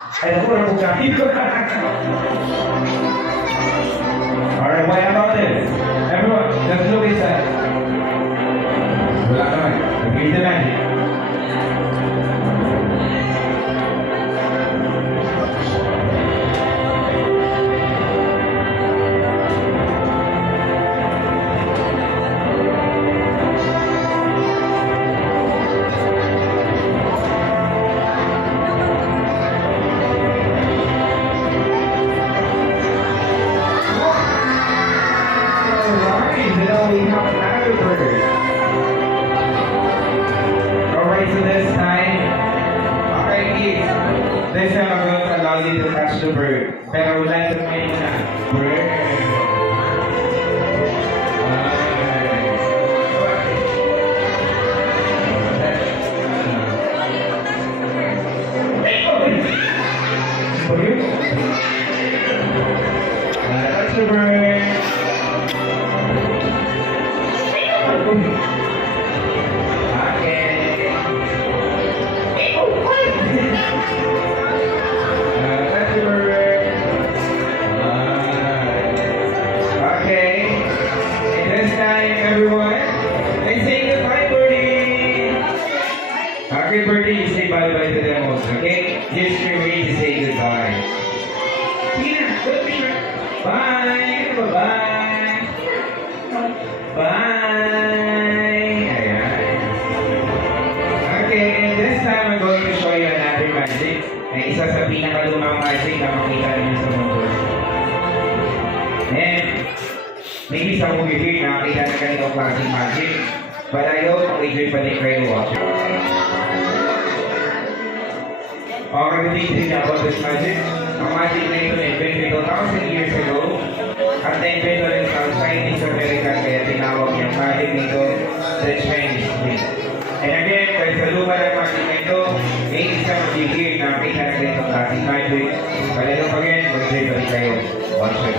Ay, ako na pagkain ko. Alright, what about this? Everyone, just look inside. Wala naman. Repeat the magic. This time I'm going to allow you to touch the bird. Pero would like to make na bird. For you? Touch the bird. Happy birthday, you say bye-bye to them also, okay? Just remember to say goodbye. Tina, good picture. Bye! Bye-bye! Bye! Ayan. Okay, and this time I'm going to show you another magic. Ay isa sa pinakalumang magic na makita niyo sa mundo. And maybe sa movie here, nakakita na ganitong klaseng magic. But I hope mag-enjoy pa din kayo watching. Okay, thinking about this magic. Ang magic na ito na-invento 2,000 years ago. At na-invento rin sa Chinese American kaya tinawag niyang magic nito the Chinese Spring. And again, kahit sa lupa ng magic na ito, may isang mag-hear na kita na ganitong klaseng magic. But I hope again, mag-enjoy pa din kayo watching.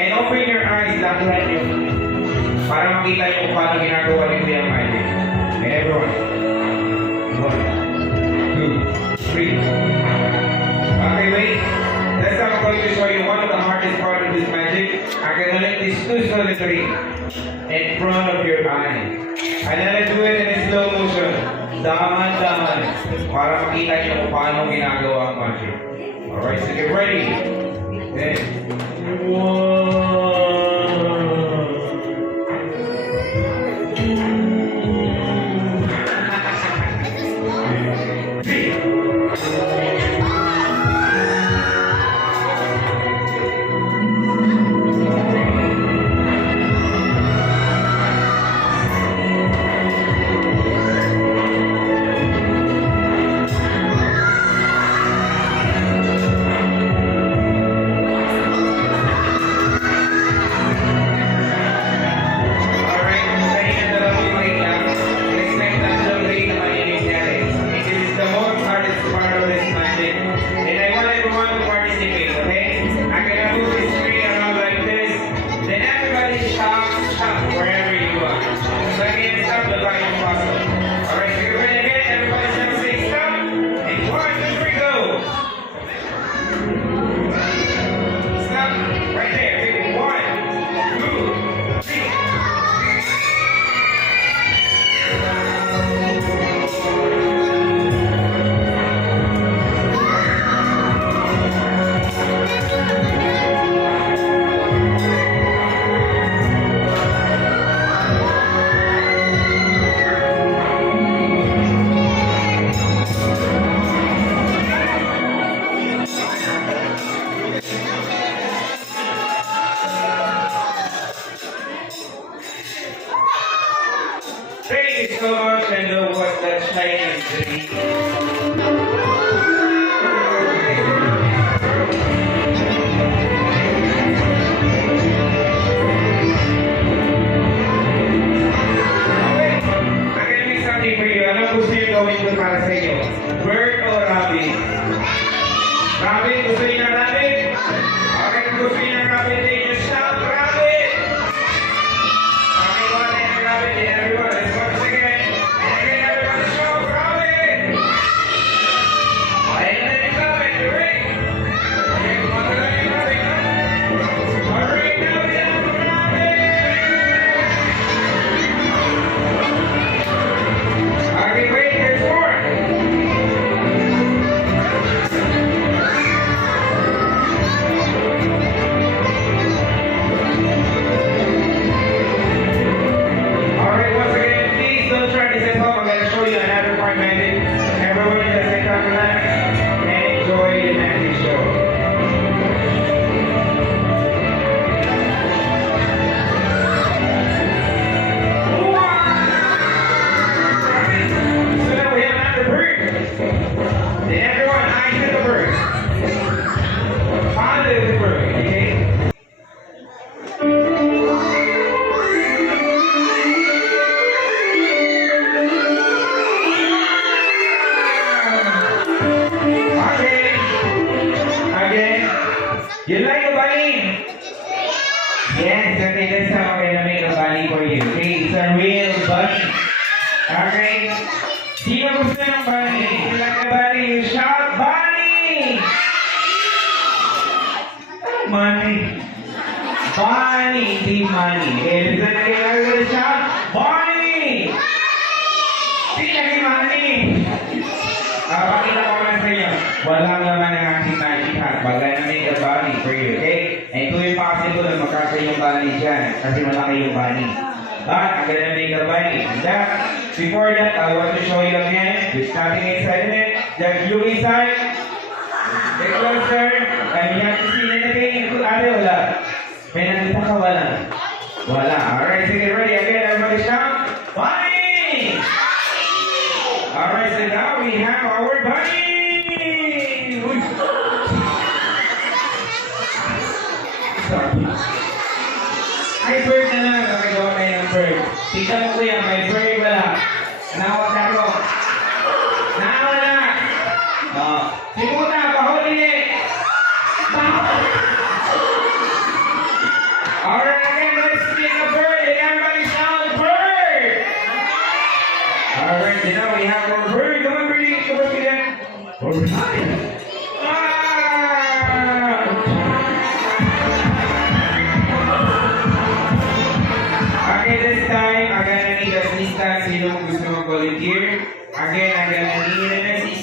And open your eyes, lahat nyo, para makita nyo kung paano ginagawa nito yung magic. And everyone, 1, 2, 3. Okay, wait. That's how I'm going to show you one of the hardest part of this magic. I'm going to let this two solitary in front of your eye. And then I do it in a slow motion. Dahan-dahan. Para makita nyo kung paano ginagawa ang magic. Alright, so get ready. Okay. Thank you so much, and what's that Chinese dream? Okay, again, may something for you. Ano gusto niyo gawin ko para sa inyo? Bird o rabbit? Rabbit? Gusto niyo ng rabbit? Okay, kung gusto niyo ng rabbit, then you shout rabbit! Okay, go ahead and rabbit, and everyone, let's once again. And again, everyone, shout rabbit! Okay, and then rabbit, ring! Okay, kumakalan yung rabbit, no? Alright, now we have rabbit! Okay, wait, there's more! Alright, once again, please don't try this at home. I'm going to show you another part magic. Everyone just sit down, relax, and enjoy the magic show. So now we have another bird. Then everyone, eyes at the bird. Follow the bird, okay? Okay. Again. You like a bunny? Yes, okay, that's how I'm gonna make a bunny for you. Okay, it's a real bunny. Okay. Sino gusto ng bunny? You like a bunny? You shout bunny! Money. Bunny, hindi money. Okay, listen again. I'm gonna shout bunny! Sino naging money? Pakita ko lang sa inyo. Walang naman ang aking magic hat. Bagay na make a bunny for you, okay? And ito yung possible na magkasa yung bunny dyan. Kasi malaki yung bunny. But I'm gonna make a bunny. And that, before that, I want to show you again. There's nothing inside of it. Just look inside. Get closer. And you have to see anything. Ate, wala. May nakita ka, wala. Wala. Alright, sige, ready. Again, everybody shout. Bunny! Alright, so now we have our bunny! Uy. Sorry. Ay, bird na lang. Nakagawa kayo ng bird. Tignan mo kuya, may bird wala. Nawag na ako. Nawala! Simuta, pahuli niya! Alright, again, let's spin a bird. And everybody shout bird! Alright, so now we have our bird. Come on, birdie. Come on, birdie. Alright. Okay, this time, I'm gonna need assistance. Sino gusto mag-volunteer? Again, I'm gonna